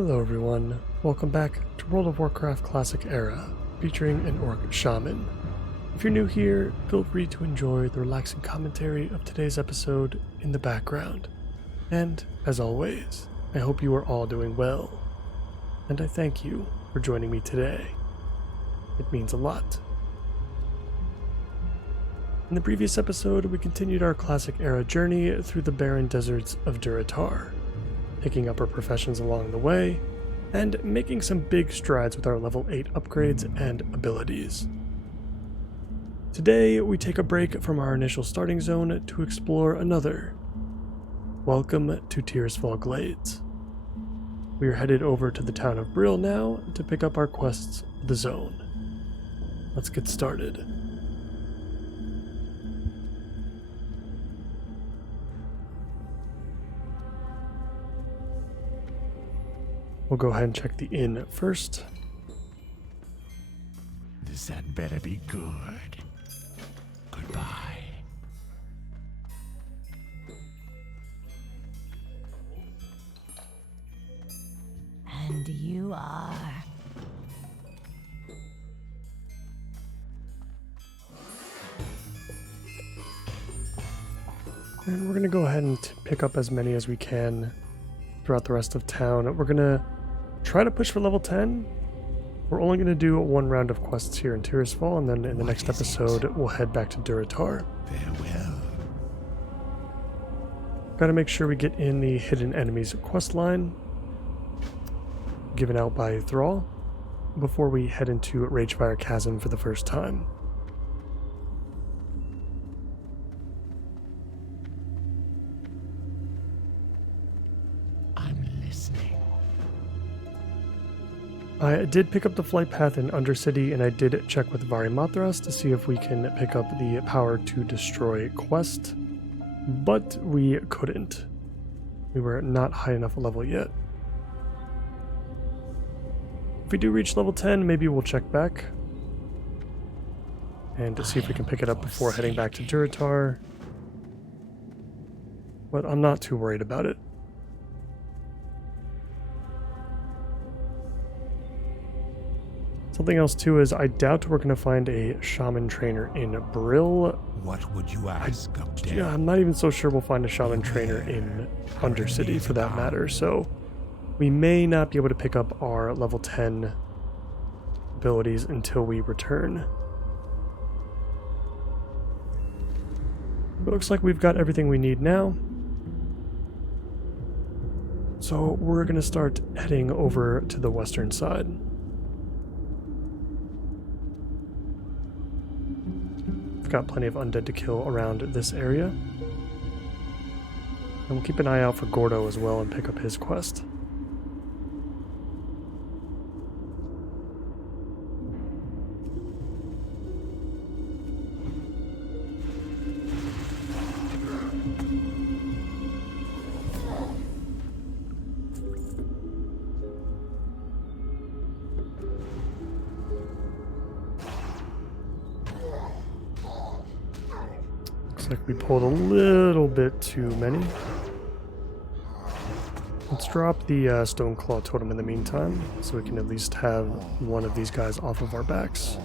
Hello everyone, welcome back to World of Warcraft Classic Era, featuring an Orc Shaman. If you're new here, feel free to enjoy the relaxing commentary of today's episode in the background. And, as always, I hope you are all doing well. And I thank you for joining me today. It means a lot. In the previous episode, we continued our Classic Era journey through the barren deserts of Durotar, picking up our professions along the way, and making some big strides with our level 8 upgrades and abilities. Today, we take a break from our initial starting zone to explore another. Welcome to Tirisfal Glades. We are headed over to the town of Brill now to pick up our quests for the zone. Let's get started. We'll go ahead and check the inn first. This had better be good. Goodbye. And you are... And we're going to go ahead and pick up as many as we can throughout the rest of town. We're going to try to push for level 10. We're only going to do one round of quests here in Tirisfal, and then in the next episode, we'll head back to Durotar. Farewell. Gotta make sure we get in the hidden enemies quest line given out by Thrall before we head into Ragefire Chasm for the first time. I'm listening. I did pick up the flight path in Undercity, and I did check with Varimathras to see if we can pick up the Power to Destroy quest, but we couldn't. We were not high enough a level yet. If we do reach level 10, maybe we'll check back and to see if we can pick it up before heading back to Durotar, but I'm not too worried about it. Something else too is I doubt we're going to find a shaman trainer in Brill. What would you ask of death? Yeah, I'm not even so sure we'll find a shaman trainer in Undercity for that matter, so we may not be able to pick up our level 10 abilities until we return. It looks like we've got everything we need now. So we're going to start heading over to the western side. Got plenty of undead to kill around this area. And we'll keep an eye out for Gordo as well and pick up his quest. Like we pulled a little bit too many. Let's drop the Stoneclaw Totem in the meantime, so we can at least have one of these guys off of our backs.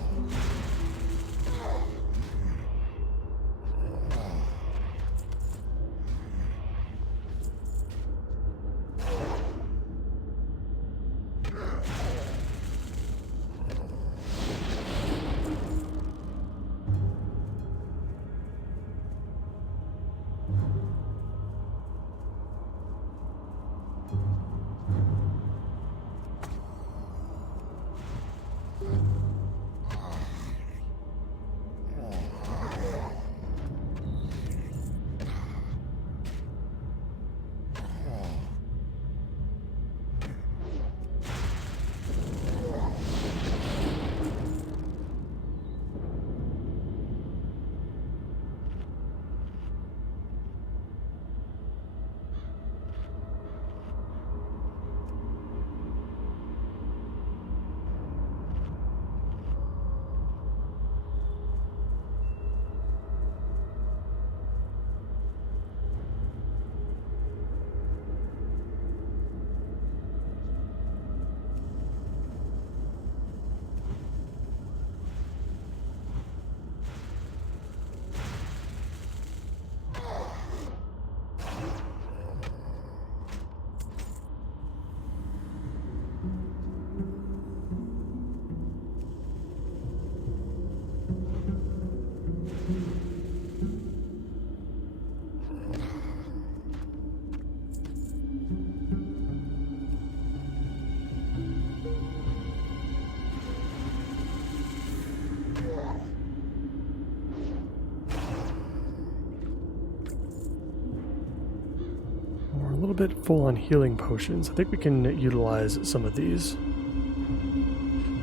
little bit full on healing potions. I think we can utilize some of these.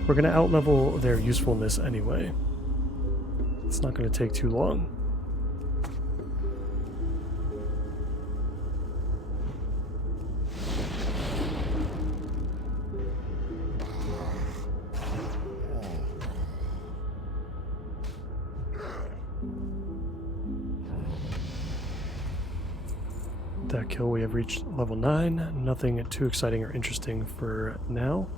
We're going to outlevel their usefulness anyway. It's not going to take too long. That kill, we have reached level 9. Nothing too exciting or interesting for now.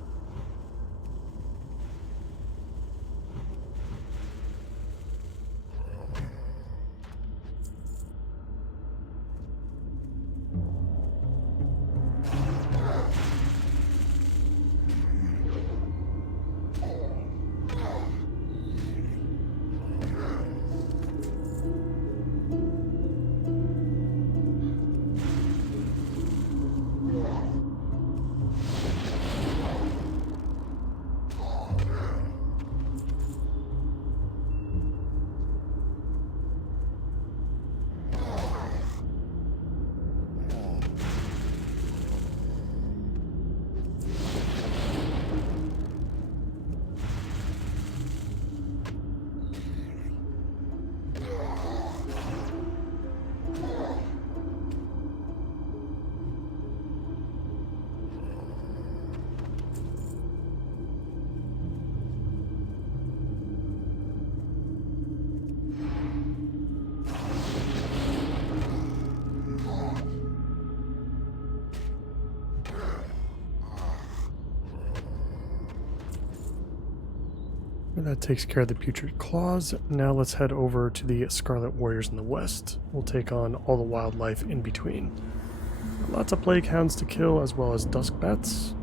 That takes care of the Putrid Claws. Now let's head over to the Scarlet Warriors in the west. We'll take on all the wildlife in between. Lots of Plague Hounds to kill, as well as Dusk Bats.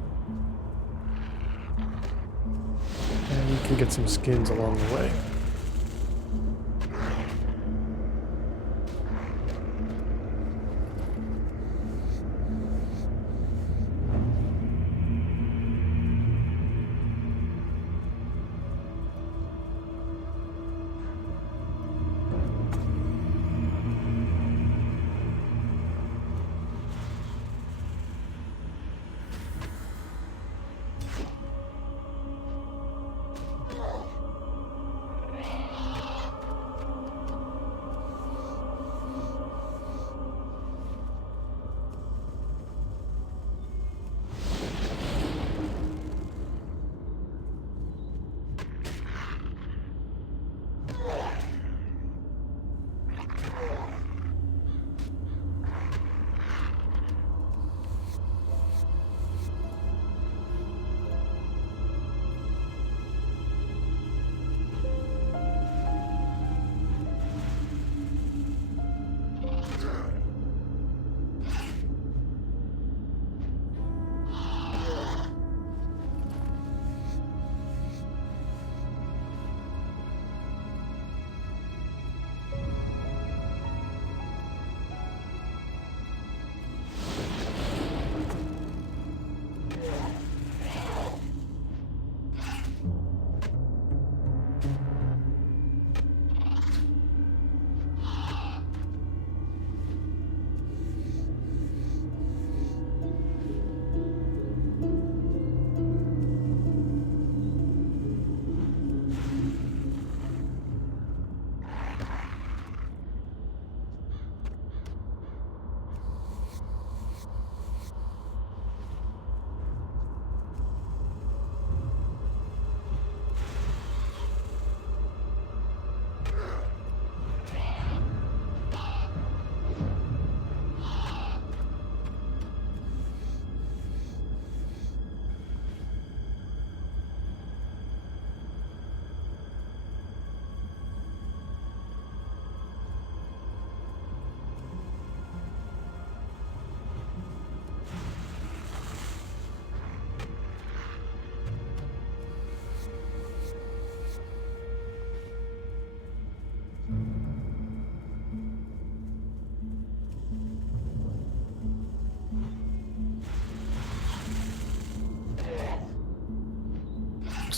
And we can get some skins along the way.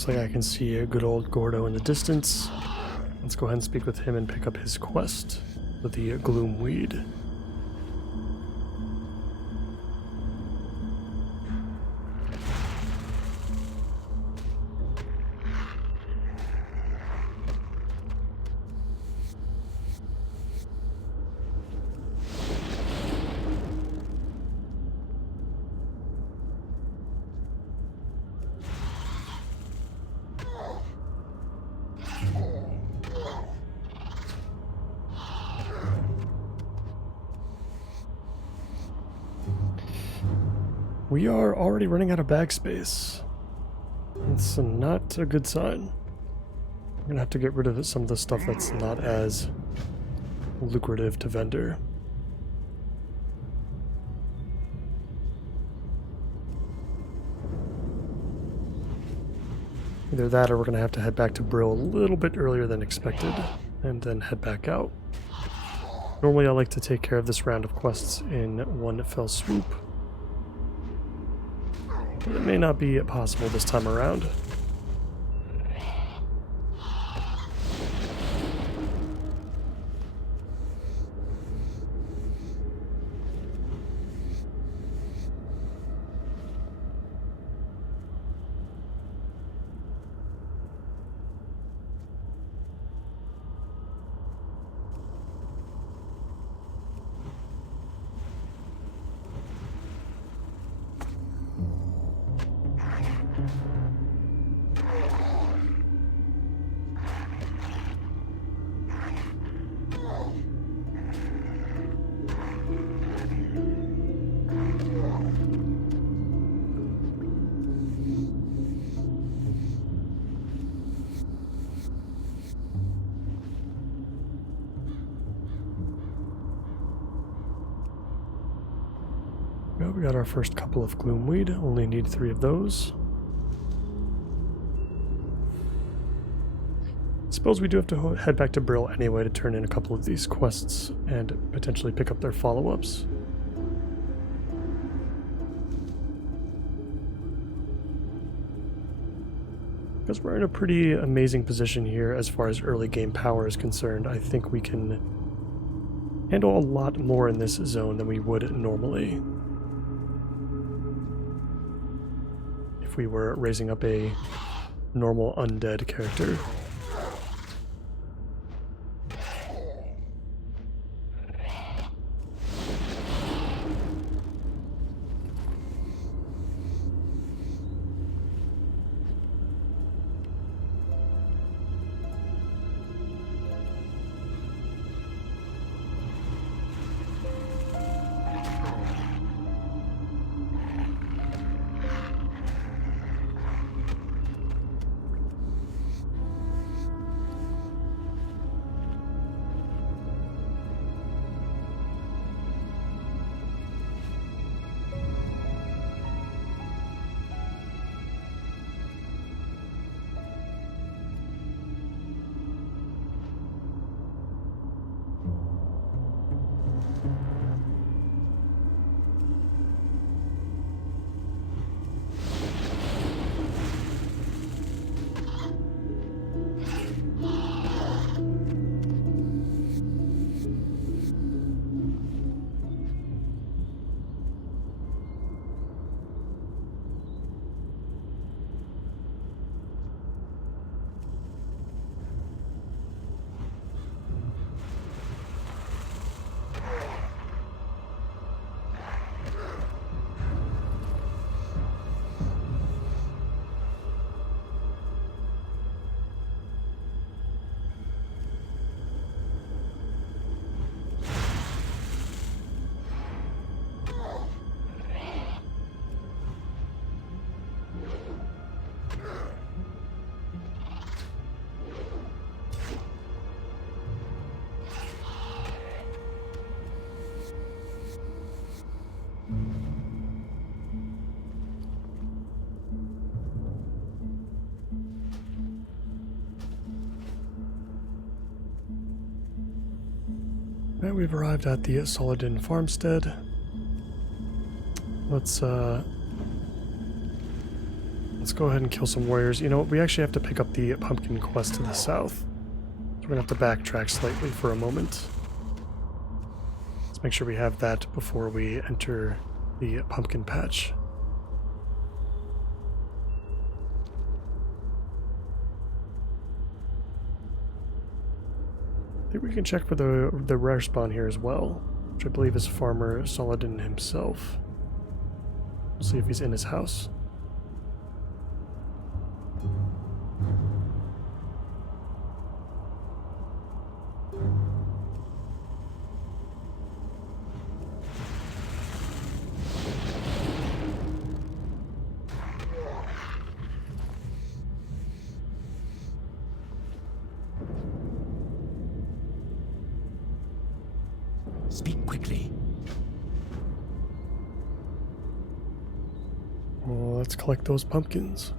Looks like I can see a good old Gordo in the distance. Let's go ahead and speak with him and pick up his quest with the Gloom Weed. We are already running out of bag space. It's not a good sign. We're gonna have to get rid of some of the stuff that's not as lucrative to vendor. Either that or we're gonna have to head back to Brill a little bit earlier than expected and then head back out. Normally I like to take care of this round of quests in one fell swoop. But it may not be possible this time around. Well, we got our first couple of gloomweed, only need 3 of those. Suppose we do have to head back to Brill anyway to turn in a couple of these quests and potentially pick up their follow-ups. Because we're in a pretty amazing position here as far as early game power is concerned. I think we can handle a lot more in this zone than we would normally if we were raising up a normal undead character. Right, we've arrived at the Solidin farmstead. Let's go ahead and kill some warriors. You know what, we actually have to pick up the pumpkin quest to the south. So we're gonna have to backtrack slightly for a moment. Let's make sure we have that before we enter the pumpkin patch. I think we can check for the rare spawn here as well, which I believe is Farmer Solidin himself. We'll see if he's in his house. Speak quickly. Well, let's collect those pumpkins.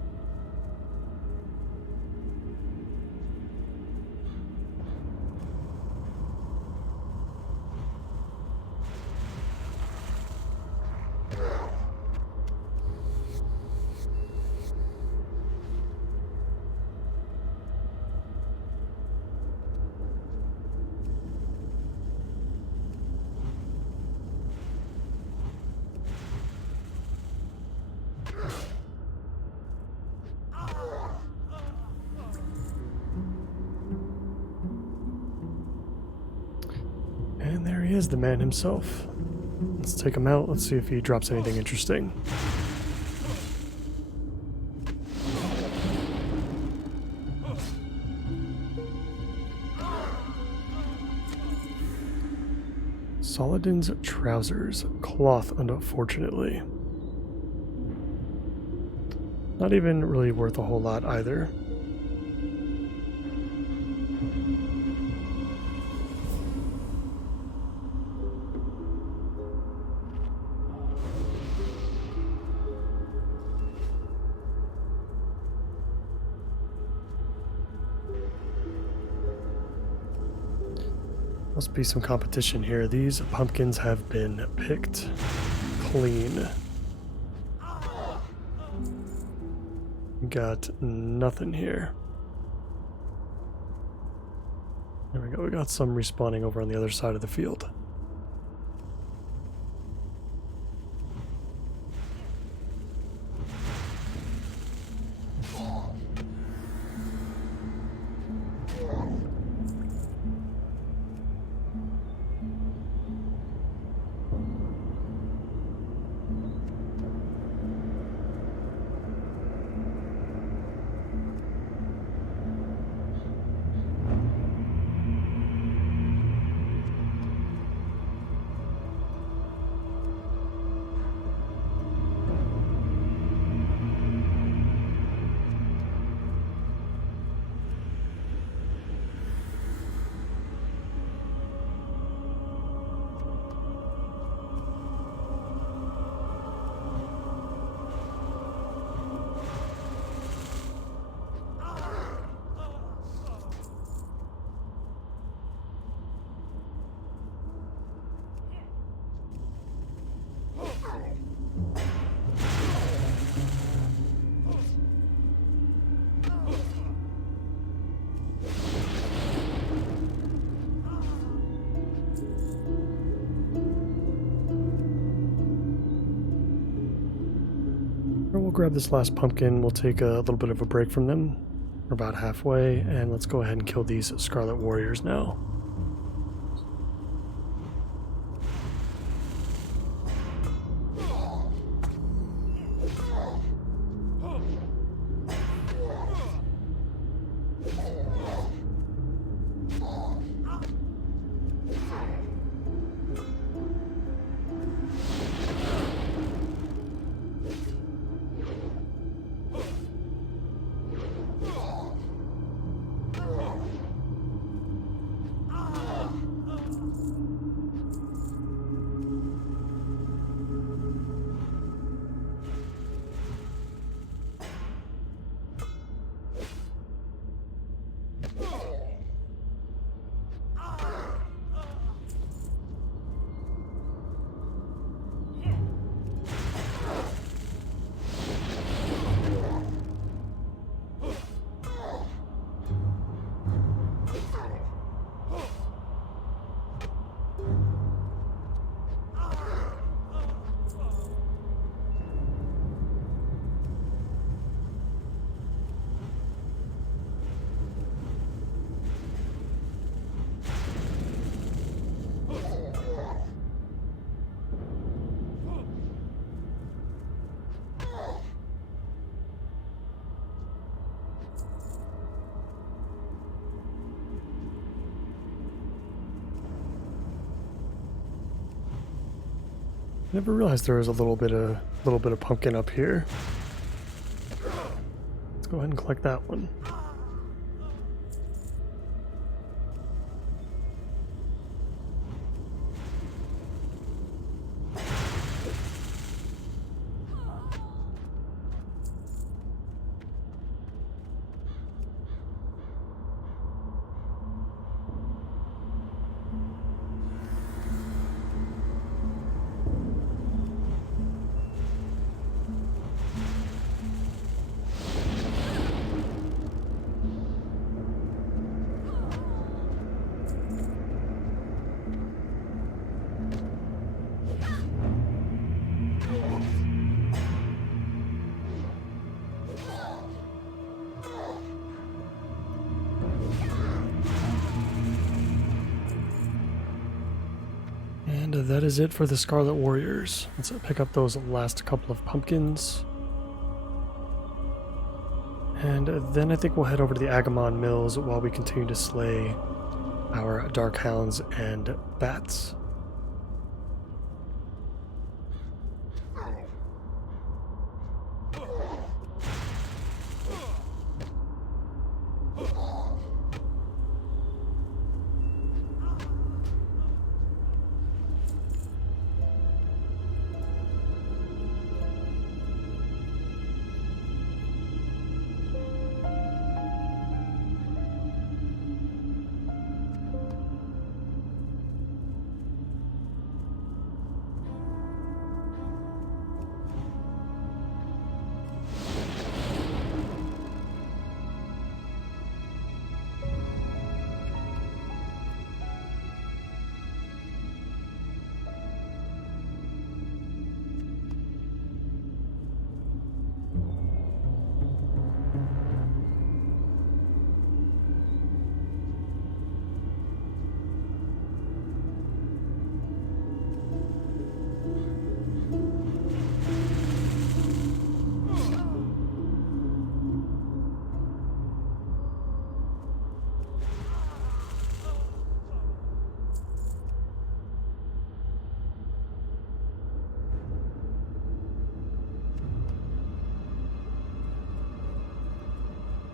And there he is, the man himself. Let's take him out. Let's see if he drops anything interesting. Saladin's trousers. Cloth, unfortunately. Not even really worth a whole lot either. Must be some competition here. These pumpkins have been picked clean. Got nothing here. There we go. We got some respawning over on the other side of the field. We'll grab this last pumpkin. We'll take a little bit of a break from them. We're about halfway, and let's go ahead and kill these Scarlet Warriors now. Never realized there was a little bit of pumpkin up here. Let's go ahead and collect that one. that is it for the Scarlet Warriors. Let's pick up those last couple of pumpkins. And then I think we'll head over to the Agamon Mills while we continue to slay our Dark Hounds and Bats.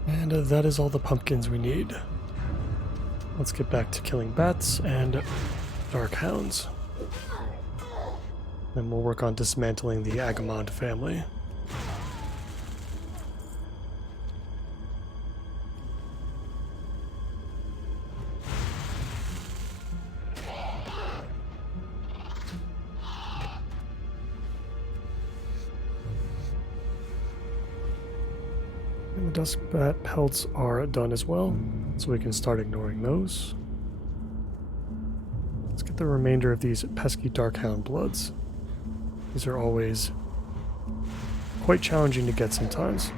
And that is all the pumpkins we need. Let's get back to killing bats and dark hounds. Then we'll work on dismantling the Agamond family. And the dusk bat pelts are done as well, so we can start ignoring those. Let's get the remainder of these pesky Darkhound bloods. These are always quite challenging to get sometimes.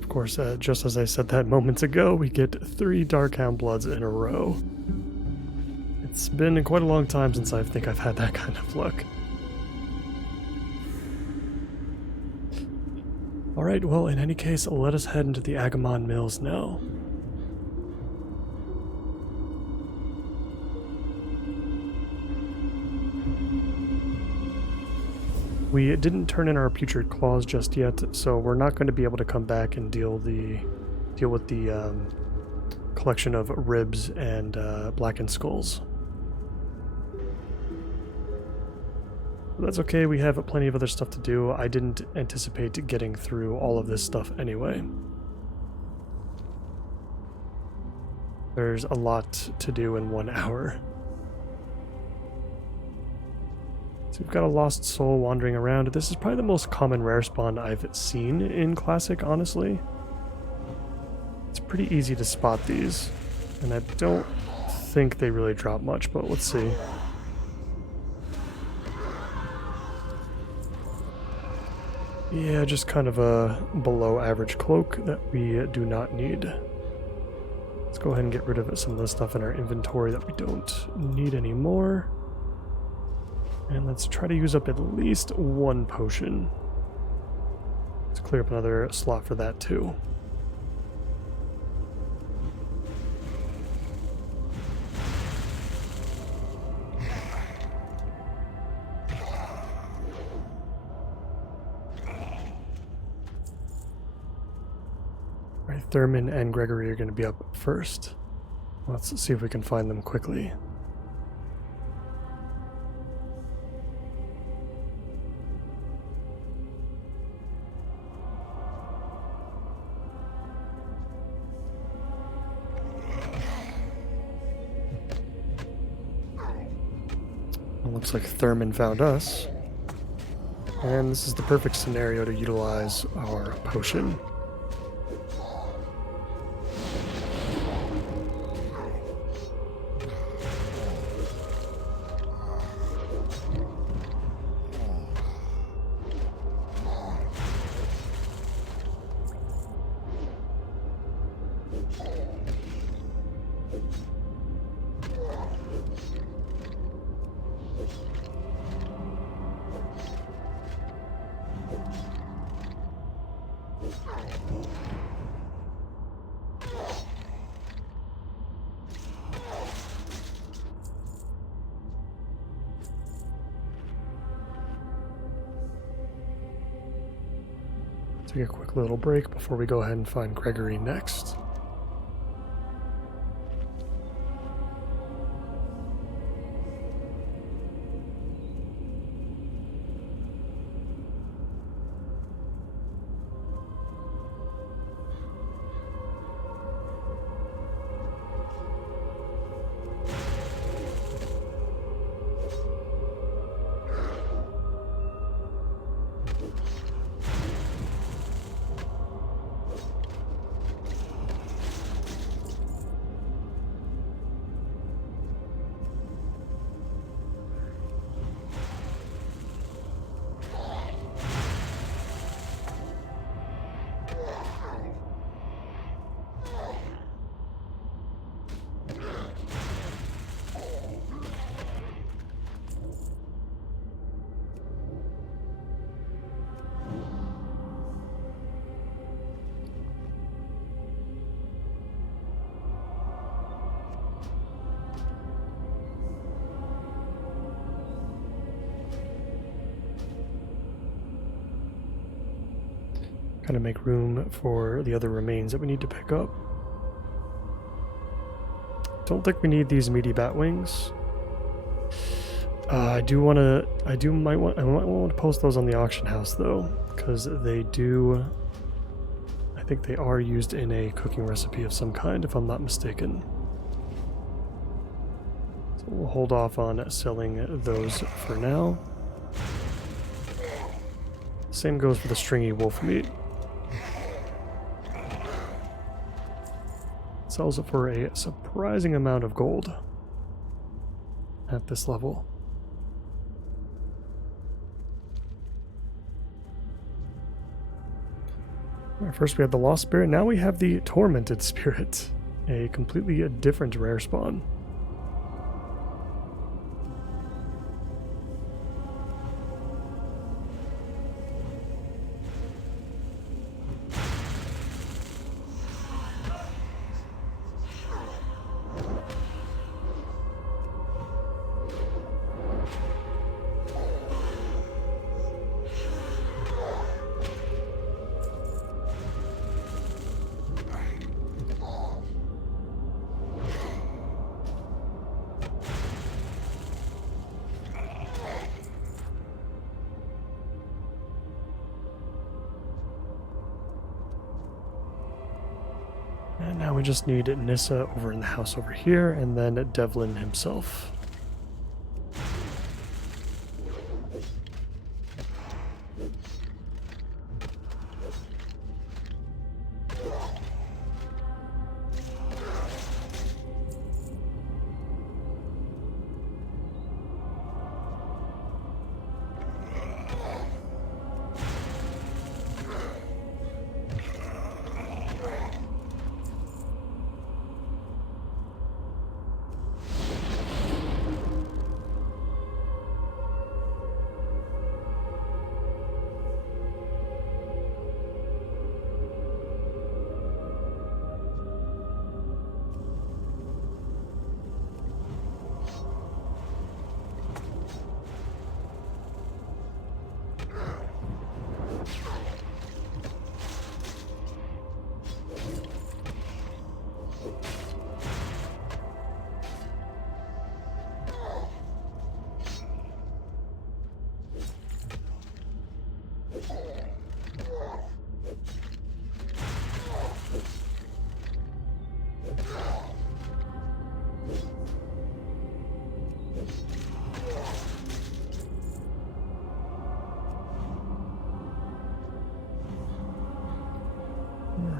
Of course, just as I said that moments ago, we get 3 Darkhound Bloods in a row. It's been quite a long time since I think I've had that kind of luck. Alright, well, in any case, let us head into the Agamon Mills now. We didn't turn in our Putrid Claws just yet, so we're not going to be able to come back and deal with the collection of ribs and blackened skulls. But that's okay, we have plenty of other stuff to do. I didn't anticipate getting through all of this stuff anyway. There's a lot to do in 1 hour. So we've got a lost soul wandering around. This is probably the most common rare spawn I've seen in Classic, honestly. It's pretty easy to spot these, and I don't think they really drop much, but let's see. Yeah, just kind of a below average cloak that we do not need. Let's go ahead and get rid of some of the stuff in our inventory that we don't need anymore. And let's try to use up at least 1 potion. Let's clear up another slot for that too. Alright, Thurman and Gregory are going to be up first. Let's see if we can find them quickly. It looks like Thurman found us. And this is the perfect scenario to utilize our potion. Take a quick little break before we go ahead and find Gregory next. Kind of make room for the other remains that we need to pick up. Don't think we need these meaty bat wings. I might want to post those on the auction house though, because they do. I think they are used in a cooking recipe of some kind, if I'm not mistaken. So we'll hold off on selling those for now. Same goes for the stringy wolf meat. Sells it for a surprising amount of gold at this level. Alright, first we had the Lost Spirit, now we have the Tormented Spirit, a completely different rare spawn. And now we just need Nissa over in the house over here, and then Devlin himself.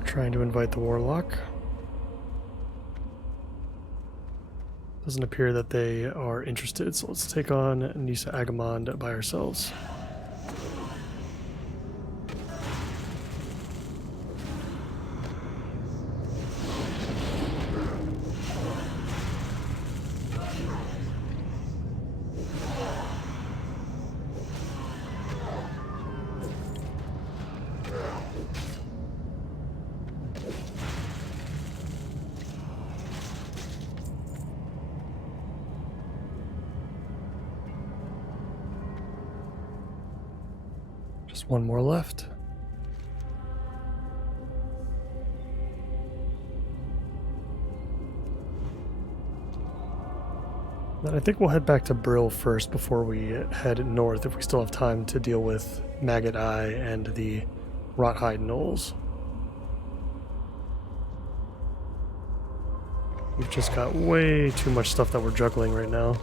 trying to invite the Warlock. Doesn't appear that they are interested, so let's take on Nisa Agamond by ourselves. Just one more left. Then I think we'll head back to Brill first before we head north, if we still have time to deal with Maggot Eye and the Rothhide Knolls. We've just got way too much stuff that we're juggling right now.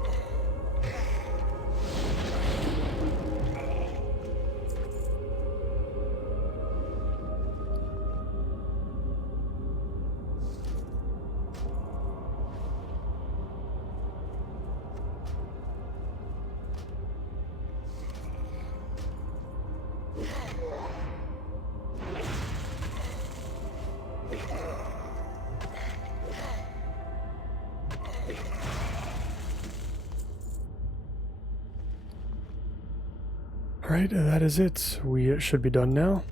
Alright, that is it. We should be done now.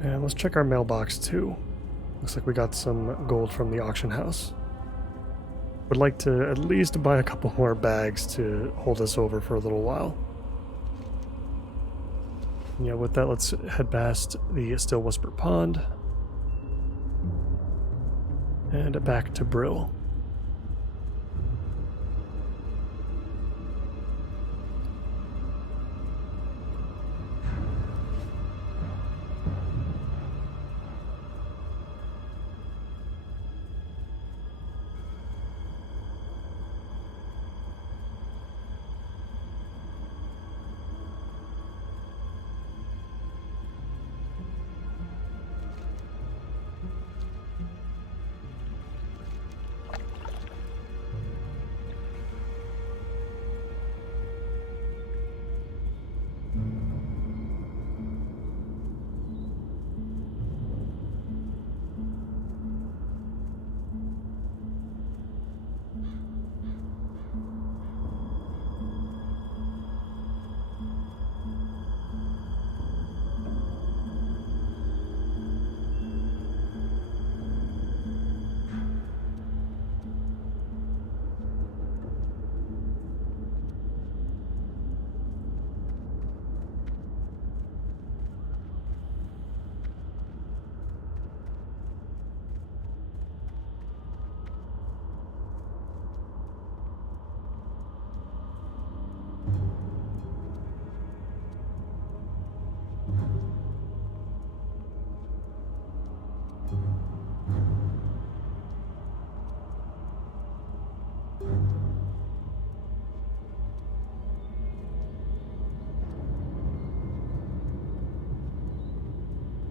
And let's check our mailbox too. Looks like we got some gold from the auction house. Would like to at least buy a couple more bags to hold us over for a little while. Yeah, with that, let's head past the Still Whisper Pond. And back to Brill.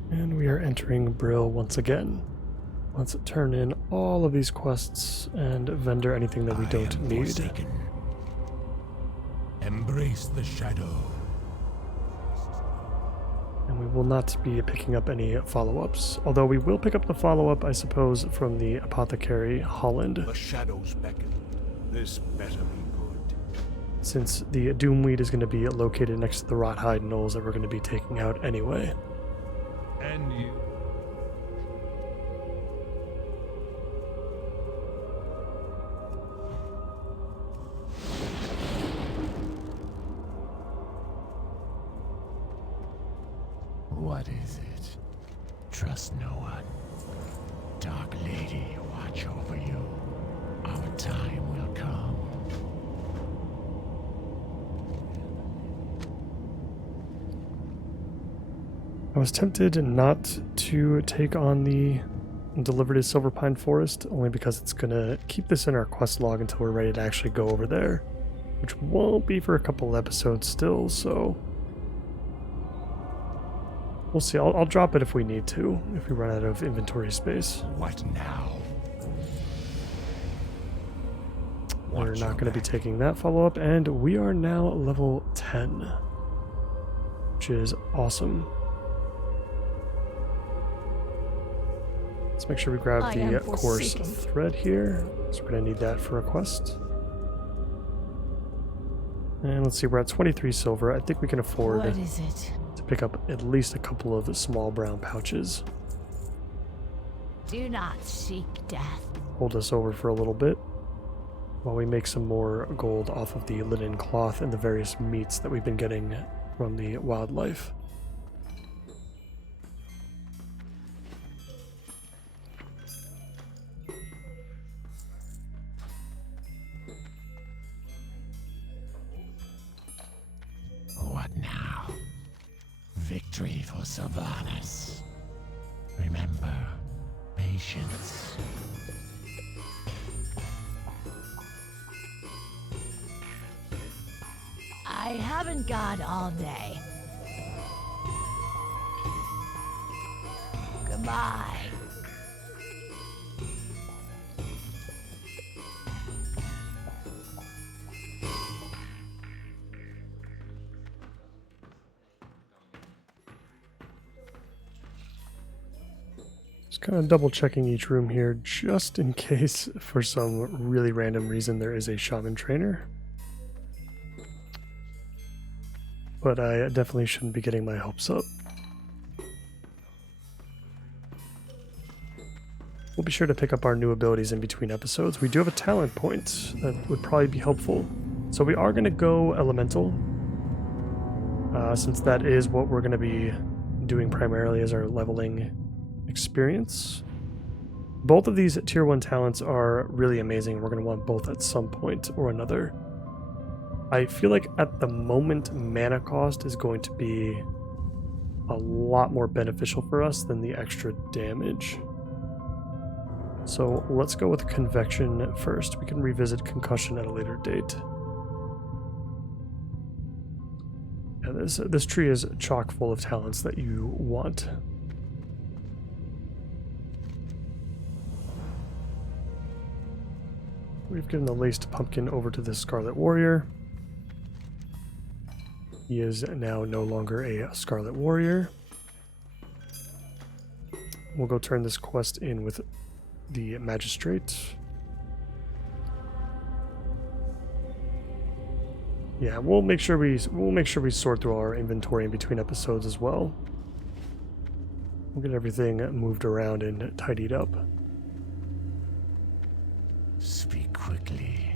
And we are entering Brill once again. Let's turn in all of these quests and vendor anything that we don't need. Forsaken. Embrace the shadow. And we will not be picking up any follow-ups. Although we will pick up the follow-up, I suppose, from the Apothecary Holland. The shadows beckon. This better be good. Since the Doomweed is going to be located next to the Rothhide Knolls that we're going to be taking out anyway. And you. What is it? Trust no one. Dark Lady, watch over you. Our time will come. I was tempted not to take on the Delivered to Silverpine Forest, only because it's going to keep this in our quest log until we're ready to actually go over there. which won't be for a couple episodes still, so we'll see. I'll drop it if we need to, if we run out of inventory space. What now? We're not going to be taking that follow-up, and we are now level 10, which is awesome. Let's make sure we grab the course thread here, so we're going to need that for a quest. And let's see, we're at 23 silver. I think we can afford What is it? to pick up at least a couple of the small brown pouches. Do not seek death. Hold us over for a little bit while we make some more gold off of the linen cloth and the various meats that we've been getting from the wildlife. What now? Victory for Sylvanas. Remember, patience. I haven't got all day. Goodbye. Just kind of double checking each room here just in case for some really random reason there is a shaman trainer. But I definitely shouldn't be getting my hopes up. We'll be sure to pick up our new abilities in between episodes. We do have a talent point that would probably be helpful. So we are going to go elemental, since that is what we're going to be doing primarily as our leveling experience. Both of these tier 1 talents are really amazing. We're going to want both at some point or another. I feel like at the moment, mana cost is going to be a lot more beneficial for us than the extra damage. So let's go with convection first. We can revisit concussion at a later date. Yeah, this tree is chock full of talents that you want. We've given the laced pumpkin over to the Scarlet Warrior. He is now no longer a Scarlet Warrior. We'll go turn this quest in with the Magistrate. Yeah, we'll make sure we sort through our inventory in between episodes as well. We'll get everything moved around and tidied up. Speak quickly.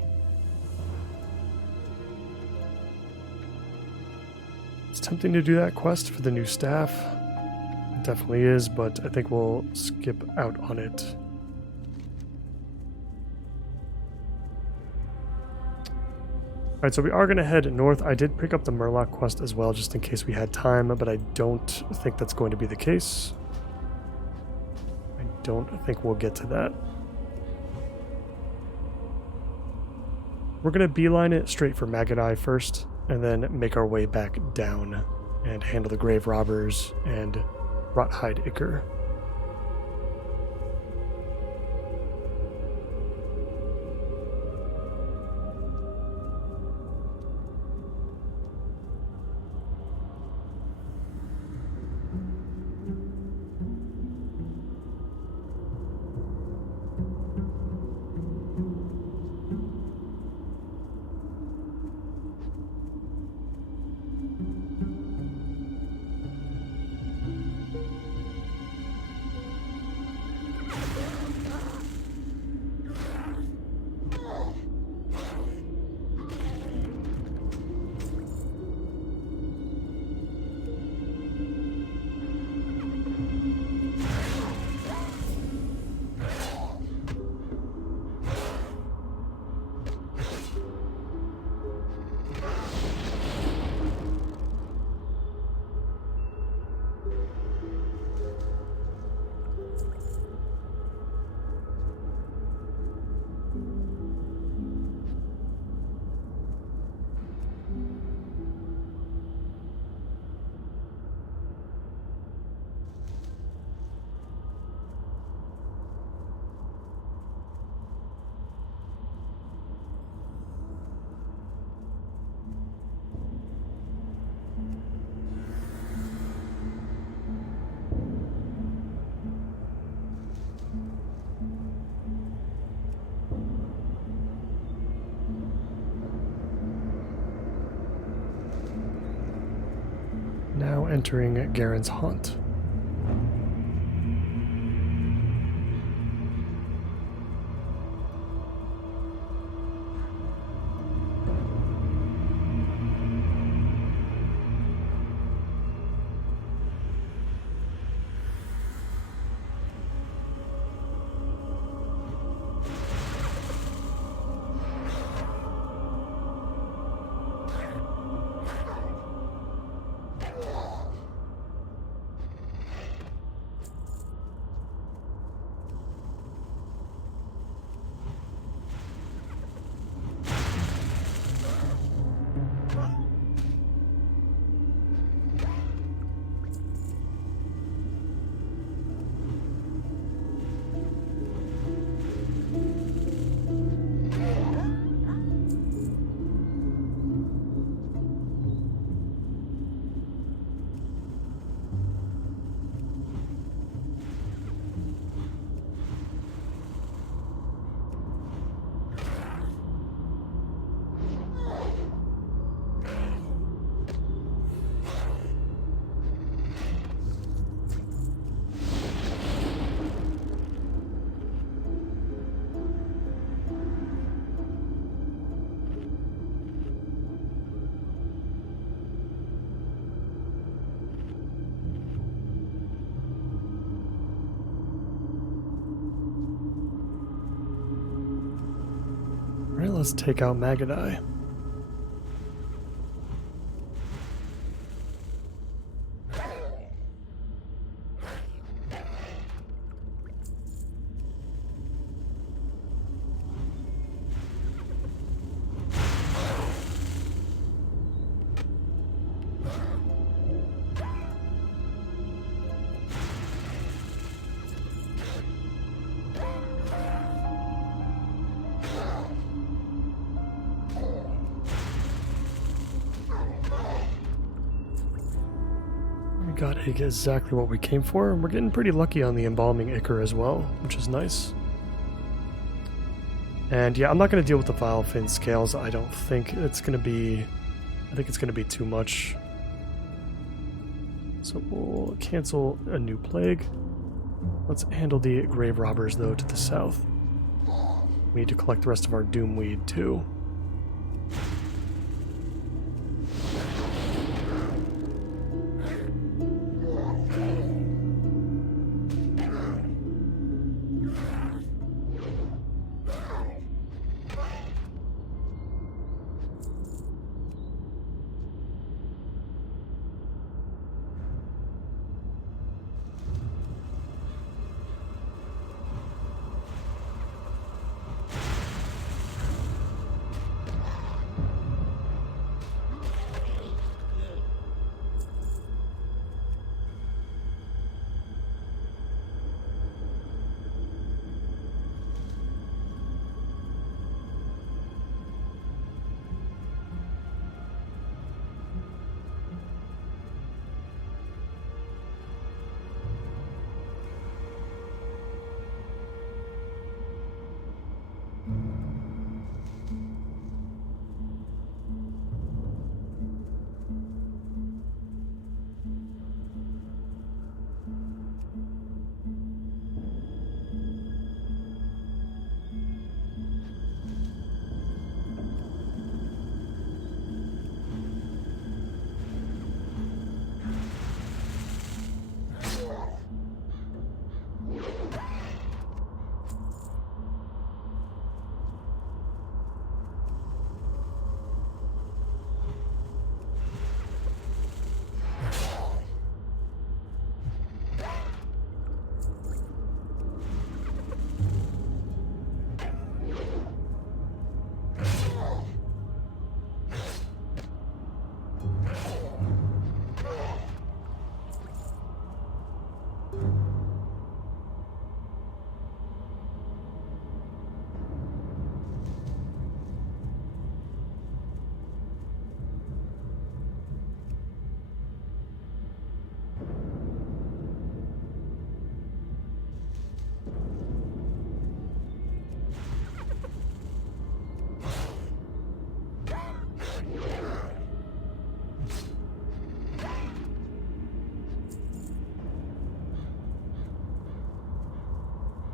It's tempting to do that quest for the new staff. It definitely is, but I think we'll skip out on it. Alright, so we are going to head north. I did pick up the Murloc quest as well, just in case we had time, but I don't think that's going to be the case. I don't think we'll get to that. We're going to beeline it straight for Maggot Eye first, and then make our way back down and handle the Grave Robbers and Rothhide Ichor. entering Garen's haunt. Alright, let's take out Magadi. Got exactly what we came for, and we're getting pretty lucky on the embalming ichor as well, which is nice. And yeah, I'm not going to deal with the vile fin scales. I don't think it's going to be... I think it's going to be too much. So we'll cancel a new plague. Let's handle the grave robbers, though, to the south. We need to collect the rest of our doomweed, too.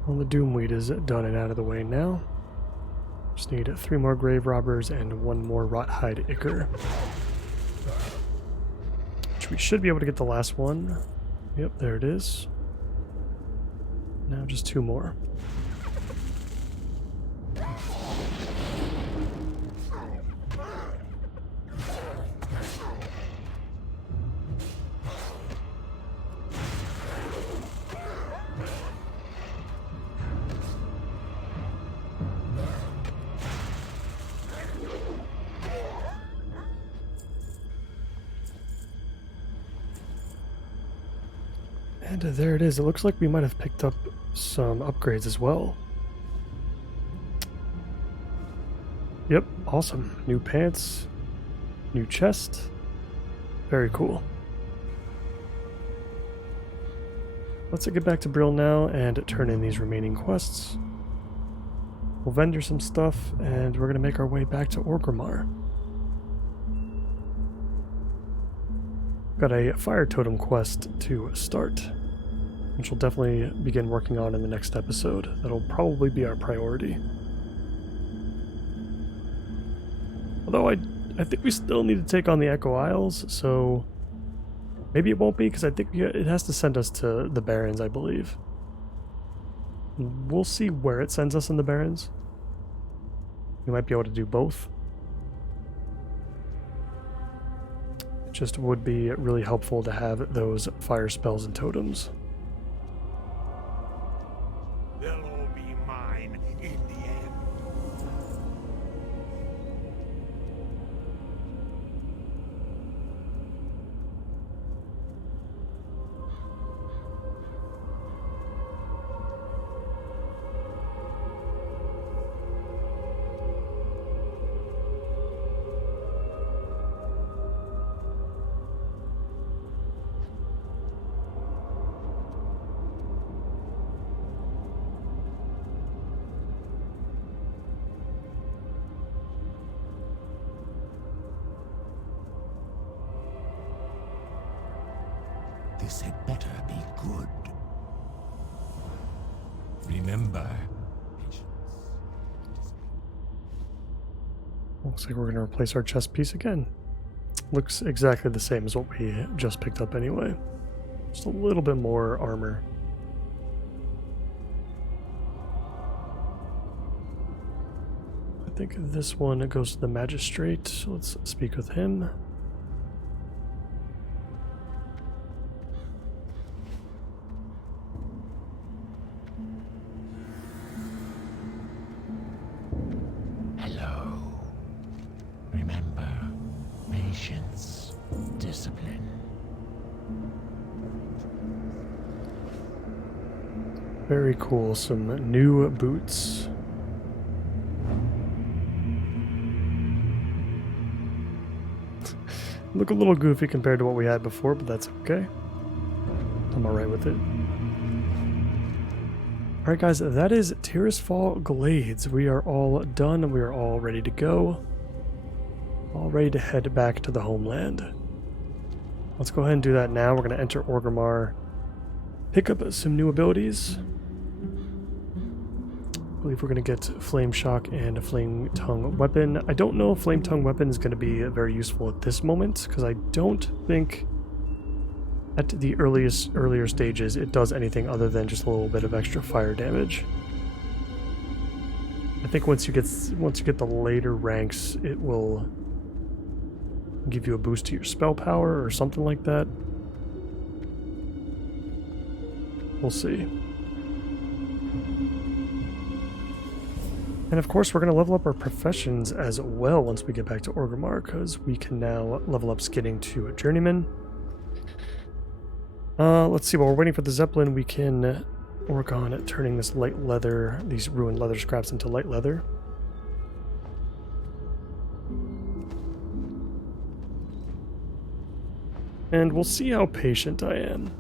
Well, the Doomweed is done and out of the way now. Just need 3 more Grave Robbers and 1 more Rothhide Ichor. Which we should be able to get the last one. Yep, there it is. Now just 2 more. And there it is. It looks like we might have picked up some upgrades as well. Yep, awesome. New pants, new chest. Very cool. Let's get back to Brill now and turn in these remaining quests. We'll vendor some stuff and we're going to make our way back to Orgrimmar. Got a fire totem quest to start, which we'll definitely begin working on in the next episode. That'll probably be our priority. Although I think we still need to take on the Echo Isles, so maybe it won't be, because I think it has to send us to the Barrens, I believe. We'll see where it sends us in the Barrens. We might be able to do both. Just would be really helpful to have those fire spells and totems. They'll all be mine in the end. This had better be good. Remember, Looks like we're going to replace our chest piece again. Looks exactly the same as what we just picked up anyway. Just a little bit more armor. I think this one goes to the Magistrate, so let's speak with him. hello. Remember, patience, discipline. Very cool, some new boots. Look a little goofy compared to what we had before, but that's okay. I'm alright with it. Alright guys, that is Tirisfal Glades. We are all done and we are all ready to go. All ready to head back to the homeland. Let's go ahead and do that now. We're going to enter Orgrimmar, pick up some new abilities. I believe we're going to get Flame Shock and a Flame Tongue Weapon. I don't know if Flame Tongue Weapon is going to be very useful at this moment, because I don't think at the earlier stages it does anything other than just a little bit of extra fire damage. I think once you get the later ranks, it will give you a boost to your spell power or something like that. We'll see. And of course, we're going to level up our professions as well once we get back to Orgrimmar, because we can now level up skidding to a journeyman. Let's see, while we're waiting for the Zeppelin, we can work on turning this light leather, these ruined leather scraps, into light leather. And we'll see how patient I am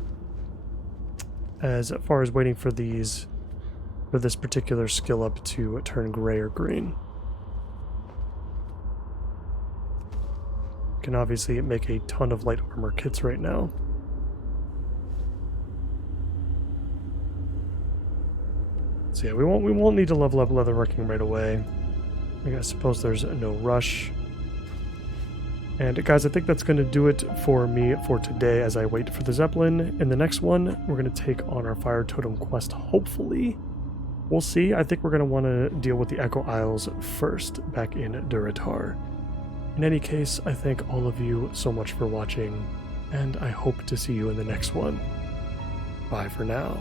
as far as waiting for these, for this particular skill up to turn gray or green. Can obviously make a ton of light armor kits right now. So yeah, we won't need to level up Leatherworking right away. I suppose there's no rush. And guys, I think that's going to do it for me for today as I wait for the Zeppelin. In the next one, we're going to take on our Fire Totem quest, hopefully. We'll see. I think we're going to want to deal with the Echo Isles first back in Durotar. In any case, I thank all of you so much for watching, and I hope to see you in the next one. Bye for now.